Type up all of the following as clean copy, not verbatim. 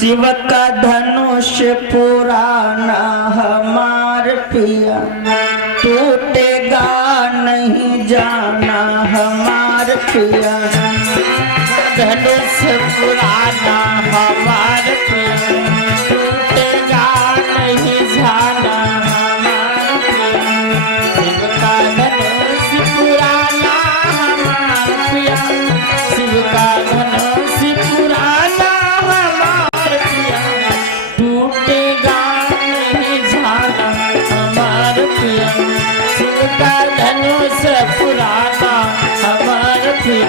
शिव का धनुष पुराना हमार पिया, टूटेगा नहीं जाना हमार पिया। धनुष पुराना हमार पिया, टूटेगा नहीं जाना हमार पिया। शिव का धनुष पुराना हमार पिया, शिव का धनुष पुराना हमार पिया, टूटेगा नहीं जाना हमार पिया। शिव का धनुष पुराना हमार पिया।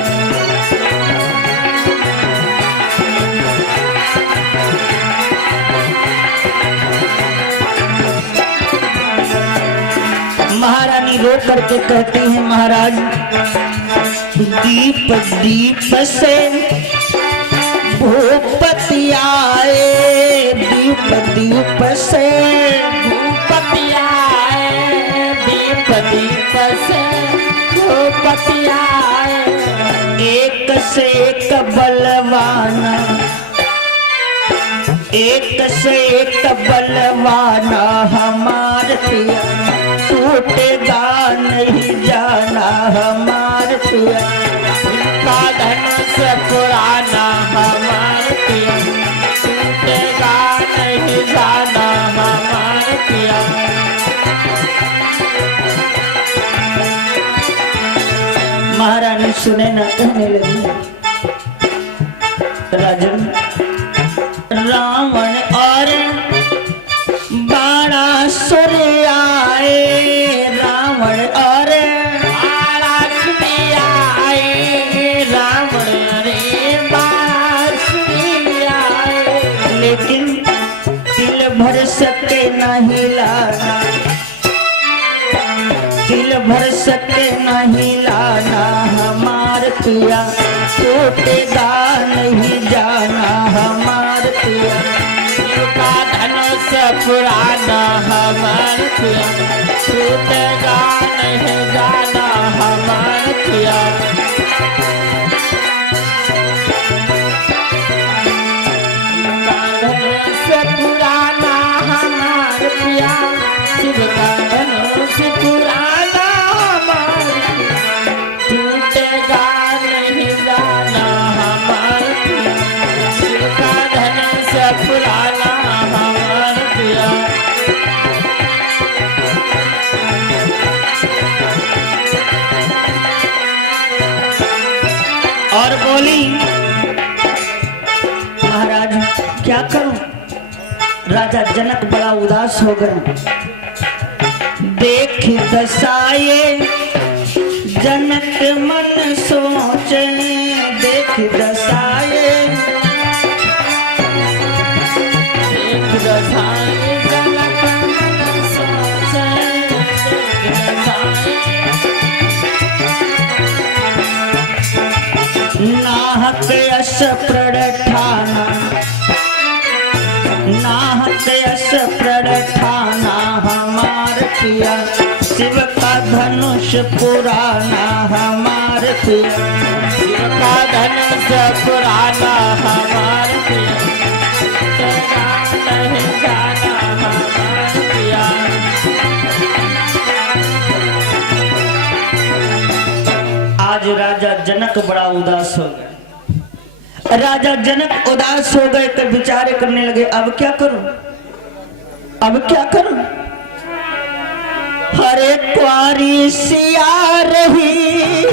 महारानी रो करके कहती है, महाराज दीप दीप से भूपति आए, दीप दीप से भूपति आए, दीप दीप से भूपति आए। एक से एक बलवाना, एक से एक बलवाना हमार पिया, टूटेगा नहीं जाना हमार पिया। इनका धनुष पुराना हमार पिया, टूटेगा नहीं जाना हमार पिया। महारानी सुने न कहने लगी, राजन रावण और बाणासुर आए, रावण और बाणासुर आए, रावण रे बाणासुर आए। लेकिन तिल भर सके नहीं लाना, तिल भर सके नहीं लाना हमार पिया, टूटेगा नहीं जाना हमार पिया। शिव का धनुष पुराना हमार पिया, टूटेगा नहीं जाना हमार पिया। पुराना हमार पिया, शिव का धनुष पुराना हमार पिया, टूटेगा नहीं जाना हमार पिया। शिव का धनुष पुराना हमार पिया। और बोली, महाराज क्या करूं? राजा जनक बड़ा उदास हो गए। देख दशाए जनक मन सोचे, देख दशाए देख दशाए जनक मन सोचे, देख दशाए। नाहक यश प्रठाना, नाहक यश प्रठाना हमार पिया, शिव का धनुष पुराना हमार पिया। शिव का धनुष पुराना हमार पिया, टूटेगा नहीं जाना हमार पिया। आज राजा जनक बड़ा उदास हो गए। राजा जनक उदास हो गए तो विचार करने लगे, अब क्या करूं, अब क्या करूं? हरे क्वारी सिया रही,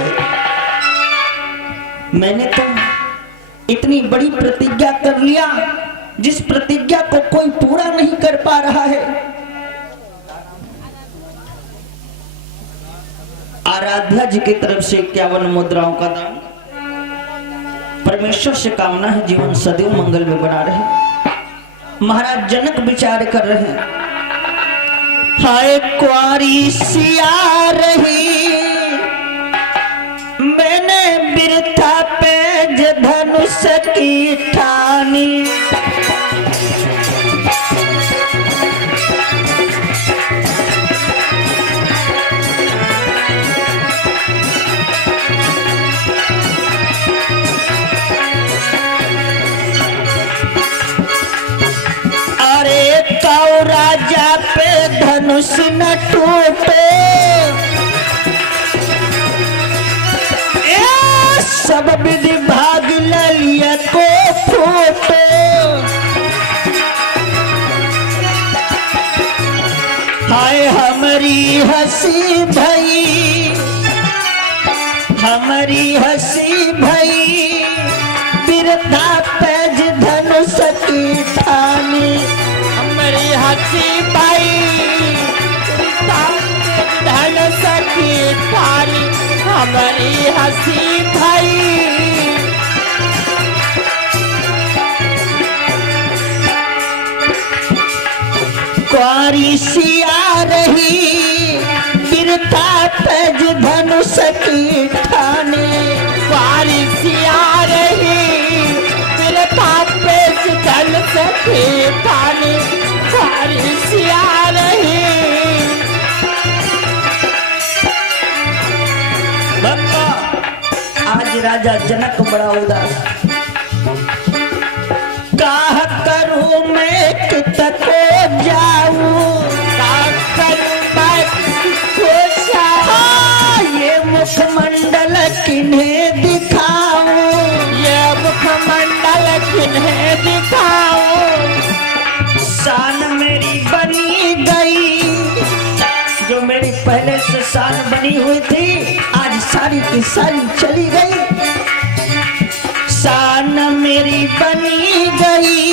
मैंने तो इतनी बड़ी प्रतिज्ञा कर लिया, जिस प्रतिज्ञा को कोई पूरा नहीं कर पा रहा है। आराध्या जी की तरफ से 51 मुद्राओं का दान। परमेश्वर से कामना है जीवन सदैव मंगल में बना रहे। महाराज जनक विचार कर रहे हैं, हाय क्वारी सिया रही, मैंने बिरथा पेज धनुष की ठानी। राजा पे धनुष न टूटे, सब विधि भाग ललिया को फूटे। हाय हमारी हंसी भई, हमारी हंसी भई, बिरथा पेज धनुष की ठानी। हमारी हंसी भाई धनुष की ठानी, हमारी हंसी भाई। कुंवारी सिया रही, बिरथा पेज धनुष की ठानी। कुंवारी सिया रही, बिरथा पेज धनुष की ठानी। कुंवारी सिया रही। आज राजा जनक बड़ा उदास, काह करूं मैं कितको जाऊं, ये मुखमंडल किन्हें दिखाऊं, ये मुखमंडल किन्हें दिखाऊं। शान मेरी बनी गई, जो मेरी पहले से शान बनी हुई थी, आज सारी की सारी चली गई। शान मेरी बनी गई,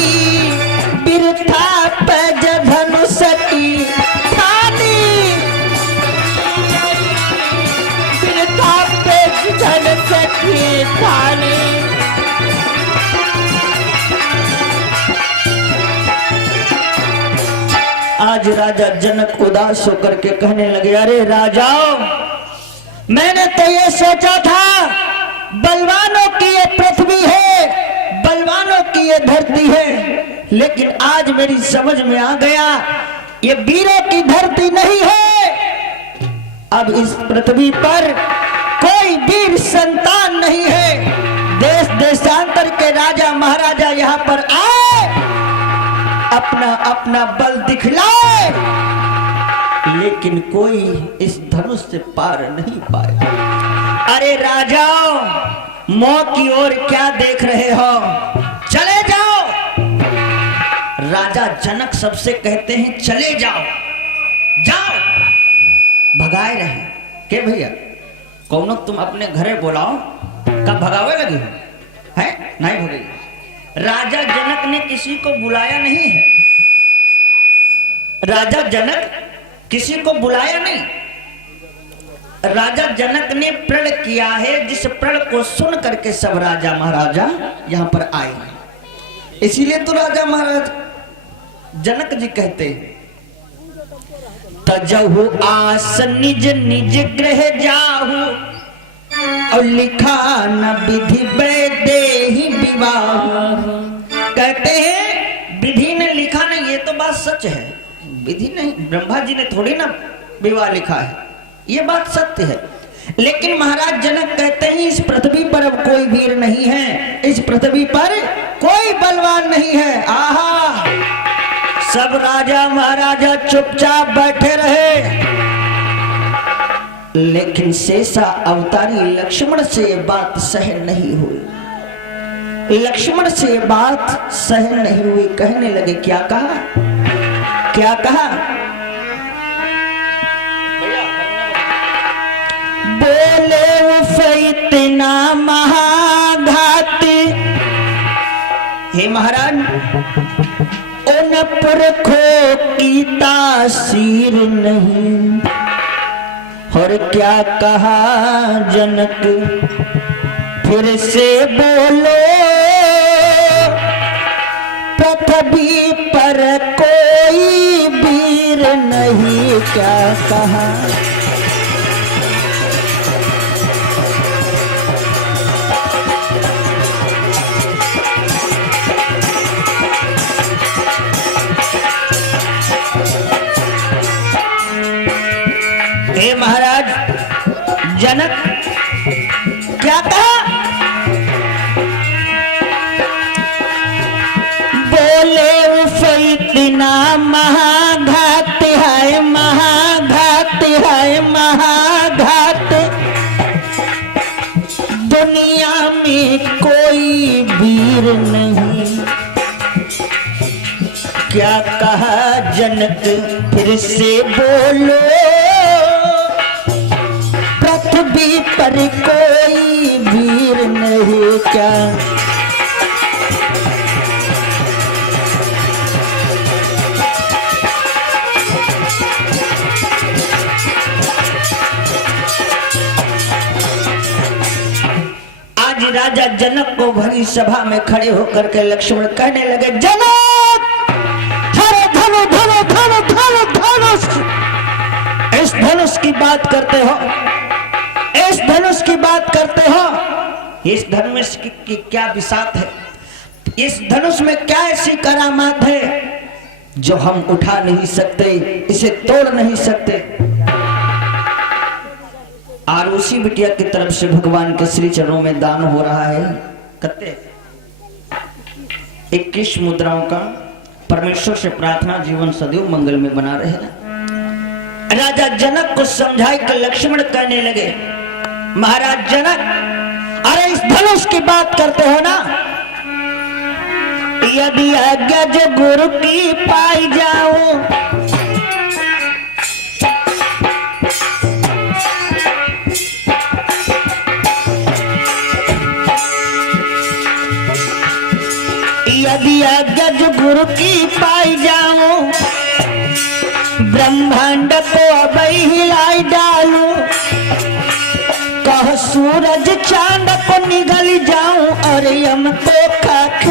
बिरथा पेज धनुष की ठानी। बिरथा पेज धनुष की ठानी। आज राजा जनक उदास होकर के कहने लगे, अरे राजाओं, मैंने तो ये सोचा था बलवानों की ये पृथ्वी है, बलवानों की ये धरती है, लेकिन आज मेरी समझ में आ गया ये वीरों की धरती नहीं है। अब इस पृथ्वी पर कोई वीर संतान नहीं है। देश देशांतर के राजा महाराजा यहाँ पर आए, अपना अपना बल दिखलाए, लेकिन कोई इस धनुष से पार नहीं पाए। अरे राजाओं, मौत की ओर क्या देख रहे हो, चले जाओ। राजा जनक सबसे कहते हैं चले जाओ, जाओ। भगाए रहे के भैया, कौन तुम अपने घरे बुलाओ, कब भगावे लगे हो, है नहीं भगे। राजा जनक ने किसी को बुलाया नहीं है, राजा जनक किसी को बुलाया नहीं। राजा जनक ने प्रण किया है, जिस प्रण को सुन करके सब राजा महाराजा यहां पर आए हैं। इसीलिए तो राजा महाराज जनक जी कहते हैं, तजहु आस निज निज गृह जाहु, और लिखा न विधि वैदेही विवाह। कहते हैं विधि ने लिखा नहीं, ये तो बात सच है, विधि नहीं, ब्रह्मा जी ने थोड़ी ना विवाह लिखा है, ये बात सत्य है। लेकिन महाराज जनक कहते हैं इस पृथ्वी पर अब कोई वीर नहीं है, इस पृथ्वी पर कोई बलवान नहीं है। आहा, सब राजा महाराजा चुपचाप बैठे रहे, लेकिन शेषा अवतारी लक्ष्मण से ये बात सहन नहीं हुई। लक्ष्मण से ये बात सहन नहीं हुई, कहने लगे क्या कहा, क्या कहा, बोले इतना महाघात, हे महाराज उन पुरखों की तासीर नहीं। और क्या कहा जनक, फिर से बोलो, पृथ्वी पर कोई वीर नहीं। क्या कहा, हे महाराज जनक क्या कहा, बोले उस इतना महाघात, क्या कहा जनक फिर से बोलो, पृथ्वी पर कोई वीर नहीं क्या। आज राजा जनक को भरी सभा में खड़े होकर के लक्ष्मण कहने लगे, जनक धनुष, इस धनुष की बात करते हो, इस धनुष की बात करते हो, इस धनुष की क्या विसात है, इस धनुष में क्या ऐसी करामात है जो हम उठा नहीं सकते, इसे तोड़ नहीं सकते। और उसी बिटिया की तरफ से भगवान के श्री चरणों में दान हो रहा है कत्ते 21 मुद्राओं का। परमेश्वर से प्रार्थना जीवन सदैव मंगल में बना रहे। राजा जनक को समझाई कर लक्ष्मण कहने लगे, महाराज जनक, अरे इस धनुष की बात करते हो ना, यदि आज्ञा जो गुरु की पाई जाऊं, यदि आज्ञा जो गुरु की पाई जाऊं, ब्रह्मांड को अब हिलाई डालूं, कह सूरज चांद को निगल जाऊं और यम को खाक